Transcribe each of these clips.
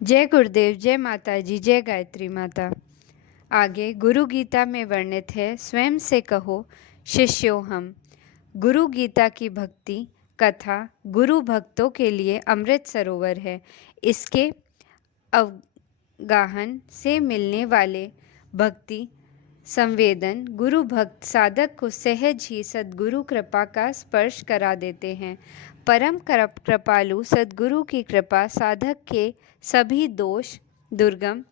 जय गुरुदेव, जय माता जी, जय गायत्री माता। आगे गुरु गीता में वर्णित है, स्वयं से कहो शिष्यो हम। गुरु गीता की भक्ति कथा गुरु भक्तों के लिए अमृत सरोवर है। इसके अवगाहन से मिलने वाले भक्ति संवेदन गुरु भक्त साधक को सहज ही सद्गुरु कृपा का स्पर्श करा देते हैं। परम कृपालु सद्गुरु की कृपा साधक के सभी दोष दुर्गम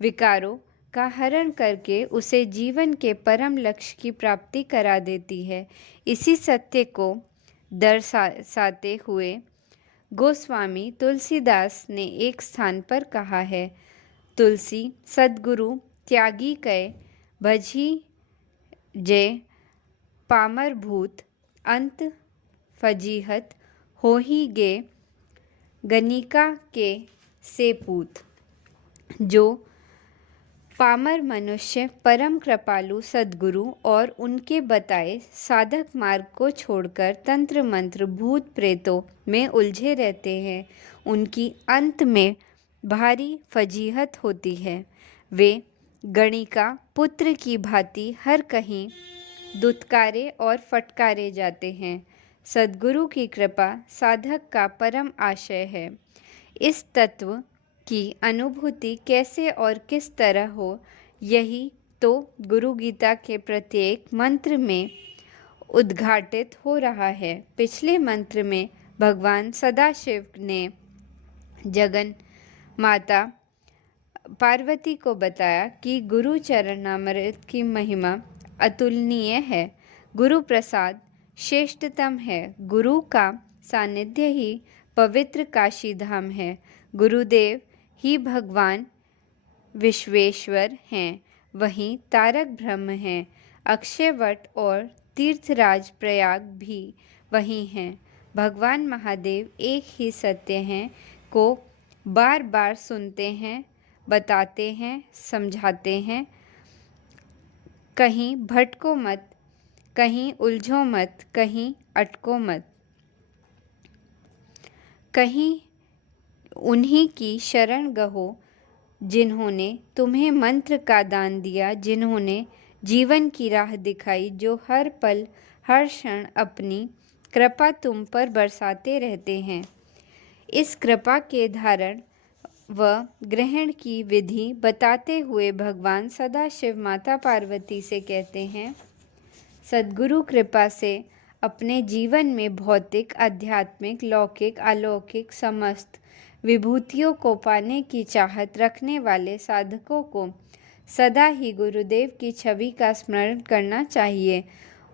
विकारों का हरण करके उसे जीवन के परम लक्ष्य की प्राप्ति करा देती है। इसी सत्य को दर्शाते हुए गोस्वामी तुलसीदास ने एक स्थान पर कहा है, तुलसी सद्गुरु त्यागी कय भजी जय पामर भूत अंत फजीहत हो ही गे गनिका के से पूत। जो पामर मनुष्य परम कृपालु सद्गुरु और उनके बताए साधक मार्ग को छोड़कर तंत्र मंत्र भूत प्रेतों में उलझे रहते हैं, उनकी अंत में भारी फजीहत होती है। वे गणिका पुत्र की भांति हर कहीं दुत्कारे और फटकारे जाते हैं। सद्गुरु की कृपा साधक का परम आशय है। इस तत्व की अनुभूति कैसे और किस तरह हो, यही तो गुरु गीता के प्रत्येक मंत्र में उद्घाटित हो रहा है। पिछले मंत्र में भगवान सदाशिव ने जगन माता पार्वती को बताया कि गुरु चरणामृत की महिमा अतुलनीय है। गुरु प्रसाद श्रेष्ठतम है। गुरु का सानिध्य ही पवित्र काशी धाम है। गुरुदेव ही भगवान विश्वेश्वर हैं। वहीं तारक ब्रह्म हैं। अक्षयवट और तीर्थराज प्रयाग भी वहीं हैं। भगवान महादेव एक ही सत्य हैं को बार बार सुनते हैं, बताते हैं, समझाते हैं। कहीं भटको मत, कहीं उलझो मत, कहीं अटको मत। कहीं उन्हीं की शरण गहो जिन्होंने तुम्हें मंत्र का दान दिया, जिन्होंने जीवन की राह दिखाई, जो हर पल हर क्षण अपनी कृपा तुम पर बरसाते रहते हैं। इस कृपा के धारण व ग्रहण की विधि बताते हुए भगवान सदाशिव माता पार्वती से कहते हैं, सद्गुरु कृपा से अपने जीवन में भौतिक, आध्यात्मिक, लौकिक, अलौकिक समस्त विभूतियों को पाने की चाहत रखने वाले साधकों को सदा ही गुरुदेव की छवि का स्मरण करना चाहिए।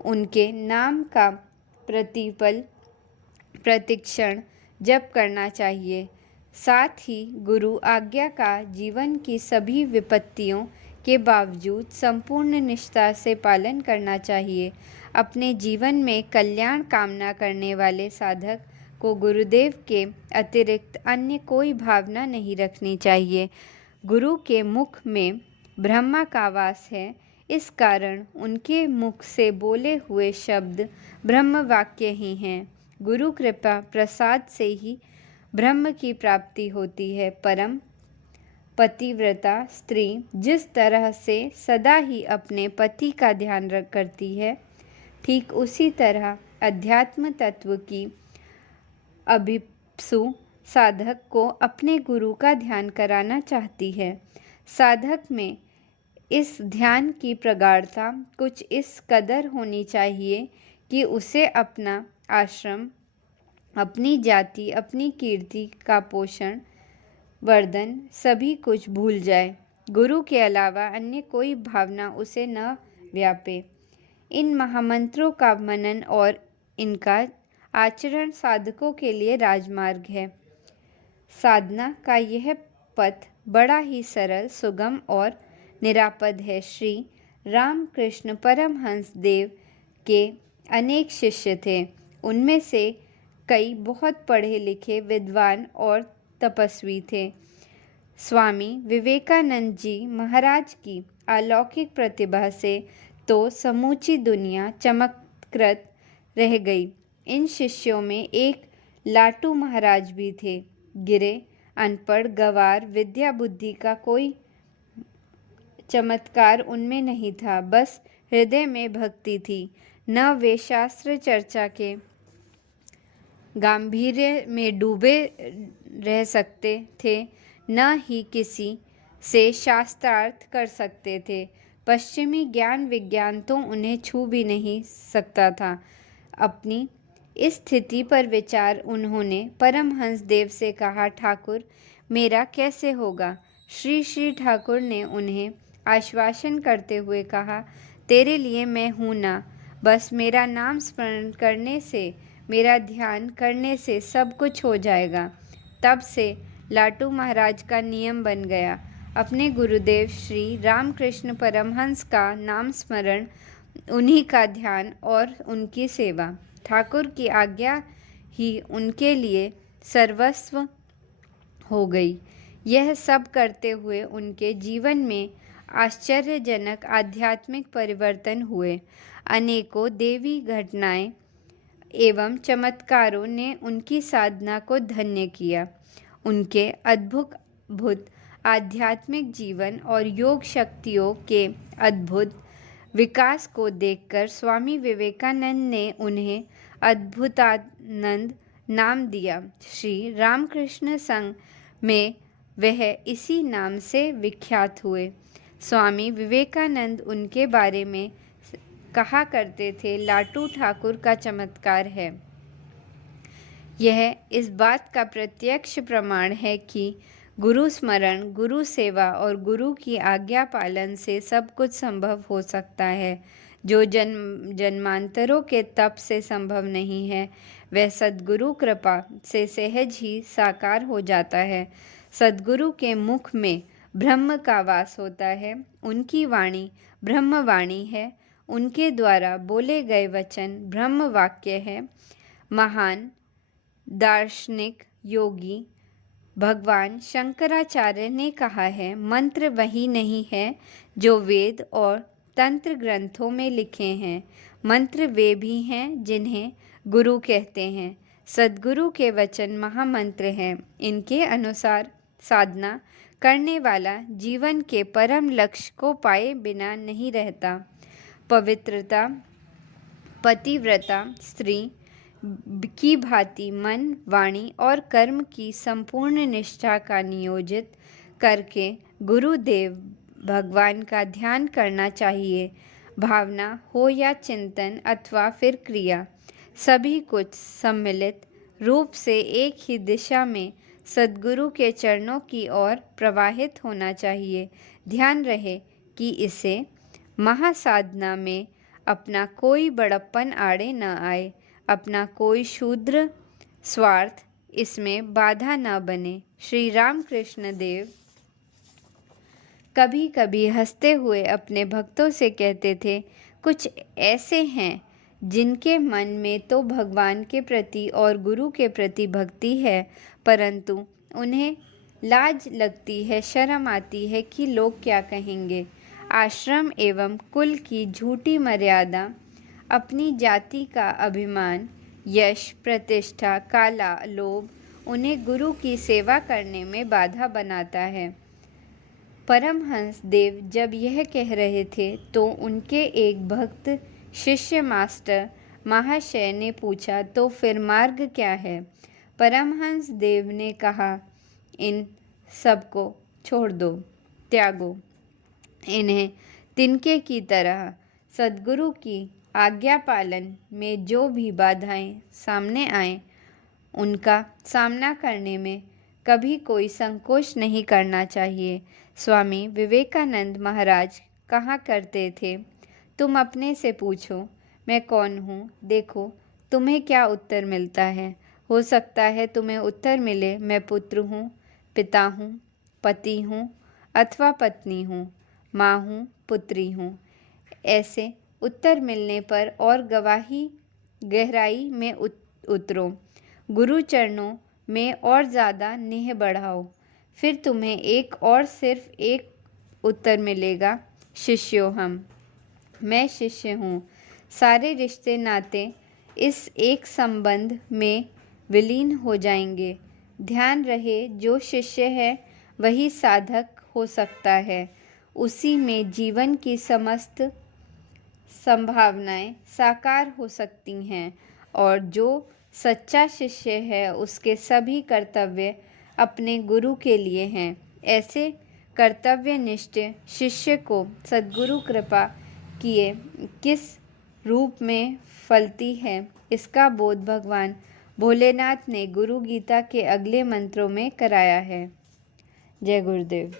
उनके नाम का प्रतिपल प्रतिक्षण जप करना चाहिए। साथ ही गुरु आज्ञा का जीवन की सभी विपत्तियों के बावजूद संपूर्ण निष्ठा से पालन करना चाहिए। अपने जीवन में कल्याण कामना करने वाले साधक को गुरुदेव के अतिरिक्त अन्य कोई भावना नहीं रखनी चाहिए। गुरु के मुख में ब्रह्मा का वास है, इस कारण उनके मुख से बोले हुए शब्द ब्रह्म वाक्य ही हैं। गुरु कृपा प्रसाद से ही ब्रह्म की प्राप्ति होती है। परम पतिव्रता स्त्री जिस तरह से सदा ही अपने पति का ध्यान करती है, ठीक उसी तरह अध्यात्म तत्व की अभिप्सु साधक को अपने गुरु का ध्यान कराना चाहती है। साधक में इस ध्यान की प्रगाढ़ता कुछ इस कदर होनी चाहिए कि उसे अपना आश्रम, अपनी जाति, अपनी कीर्ति का पोषण वर्धन सभी कुछ भूल जाए। गुरु के अलावा अन्य कोई भावना उसे न व्यापे। इन महामंत्रों का मनन और इनका आचरण साधकों के लिए राजमार्ग है। साधना का यह पथ बड़ा ही सरल, सुगम और निरापद है। श्री रामकृष्ण परमहंस देव के अनेक शिष्य थे। उनमें से कई बहुत पढ़े लिखे विद्वान और तपस्वी थे। स्वामी विवेकानंद जी महाराज की अलौकिक प्रतिभा से तो समूची दुनिया चमत्कृत रह गई। इन शिष्यों में एक लाटू महाराज भी थे। गिरे अनपढ़, गंवार, विद्या बुद्धि का कोई चमत्कार उनमें नहीं था, बस हृदय में भक्ति थी। न वे शास्त्र चर्चा के गांधीर्य में डूबे रह सकते थे, न ही किसी से शास्त्रार्थ कर सकते थे। पश्चिमी ज्ञान विज्ञान तो उन्हें छू भी नहीं सकता था। अपनी इस स्थिति पर विचार उन्होंने परमहंस देव से कहा, ठाकुर, मेरा कैसे होगा? श्री श्री ठाकुर ने उन्हें आश्वासन करते हुए कहा, तेरे लिए मैं हूँ ना, बस मेरा नाम स्मरण करने से, मेरा ध्यान करने से सब कुछ हो जाएगा। तब से लाटू महाराज का नियम बन गया, अपने गुरुदेव श्री रामकृष्ण परमहंस का नाम स्मरण, उन्हीं का ध्यान और उनकी सेवा। ठाकुर की आज्ञा ही उनके लिए सर्वस्व हो गई। यह सब करते हुए उनके जीवन में आश्चर्यजनक आध्यात्मिक परिवर्तन हुए। अनेकों देवी घटनाएं एवं चमत्कारों ने उनकी साधना को धन्य किया। उनके अद्भुत आध्यात्मिक जीवन और योग शक्तियों के अद्भुत विकास को देखकर स्वामी विवेकानंद ने उन्हें अद्भुतानंद नाम दिया। श्री रामकृष्ण संघ में वह इसी नाम से विख्यात हुए। स्वामी विवेकानंद उनके बारे में कहा करते थे, लाटू ठाकुर का चमत्कार है। यह इस बात का प्रत्यक्ष प्रमाण है कि गुरु स्मरण, गुरु सेवा और गुरु की आज्ञा पालन से सब कुछ संभव हो सकता है। जो जन्मांतरों के तप से संभव नहीं है, वह सद्गुरु कृपा से सहज ही साकार हो जाता है। सद्गुरु के मुख में ब्रह्म का वास होता है। उनकी वाणी ब्रह्मवाणी है। उनके द्वारा बोले गए वचन ब्रह्म वाक्य है। महान दार्शनिक योगी भगवान शंकराचार्य ने कहा है, मंत्र वही नहीं है जो वेद और तंत्र ग्रंथों में लिखे हैं, मंत्र वे भी हैं जिन्हें गुरु कहते हैं। सद्गुरु के वचन महामंत्र हैं। इनके अनुसार साधना करने वाला जीवन के परम लक्ष्य को पाए बिना नहीं रहता। पवित्रता, पतिव्रता स्त्री की भांति मन, वाणी और कर्म की संपूर्ण निष्ठा का नियोजित करके गुरुदेव भगवान का ध्यान करना चाहिए। भावना हो या चिंतन अथवा फिर क्रिया, सभी कुछ सम्मिलित रूप से एक ही दिशा में सद्गुरु के चरणों की ओर प्रवाहित होना चाहिए। ध्यान रहे कि इसे महासाधना में अपना कोई बड़प्पन आड़े न आए, अपना कोई शूद्र स्वार्थ इसमें बाधा न बने। श्री रामकृष्ण देव कभी कभी हंसते हुए अपने भक्तों से कहते थे, कुछ ऐसे हैं जिनके मन में तो भगवान के प्रति और गुरु के प्रति भक्ति है, परंतु उन्हें लाज लगती है, शर्म आती है कि लोग क्या कहेंगे। आश्रम एवं कुल की झूठी मर्यादा, अपनी जाति का अभिमान, यश, प्रतिष्ठा का लोभ उन्हें गुरु की सेवा करने में बाधा बनाता है। परमहंस देव जब यह कह रहे थे तो उनके एक भक्त शिष्य मास्टर महाशय ने पूछा, तो फिर मार्ग क्या है? परमहंस देव ने कहा, इन सबको छोड़ दो, त्यागो। इन्हें तिनके की तरह सद्गुरु की आज्ञा पालन में जो भी बाधाएं सामने आए, उनका सामना करने में कभी कोई संकोच नहीं करना चाहिए। स्वामी विवेकानंद महाराज कहा करते थे, तुम अपने से पूछो, मैं कौन हूँ, देखो तुम्हें क्या उत्तर मिलता है। हो सकता है तुम्हें उत्तर मिले, मैं पुत्र हूँ, पिता हूँ, पति हूँ अथवा पत्नी हूँ, माँ हूँ, पुत्री हूँ। ऐसे उत्तर मिलने पर और गहराई में उतरो, गुरु चरणों में और ज़्यादा नेह बढ़ाओ, फिर तुम्हें एक और सिर्फ एक उत्तर मिलेगा, शिष्यो हम, मैं शिष्य हूँ। सारे रिश्ते नाते इस एक संबंध में विलीन हो जाएंगे। ध्यान रहे, जो शिष्य है वही साधक हो सकता है। उसी में जीवन की समस्त संभावनाएं साकार हो सकती हैं और जो सच्चा शिष्य है उसके सभी कर्तव्य अपने गुरु के लिए हैं। ऐसे कर्तव्यनिष्ठ शिष्य को सद्गुरु कृपा किए किस रूप में फलती है, इसका बोध भगवान भोलेनाथ ने गुरु गीता के अगले मंत्रों में कराया है। जय गुरुदेव।